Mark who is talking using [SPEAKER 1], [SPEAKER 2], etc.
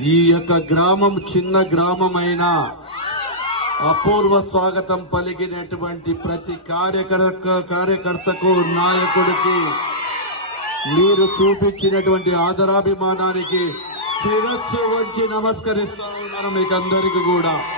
[SPEAKER 1] ఈ యొక్క గ్రామం చిన్న గ్రామమైన అపూర్వ స్వాగతం పలికినటువంటి ప్రతి కార్యకర్త కార్యకర్తకు నాయకుడికి మీరు చూపించినటువంటి ఆదరాభిమానానికి శిరస్సు వంచి నమస్కరిస్తా ఉన్నాను మీకు అందరికీ కూడా.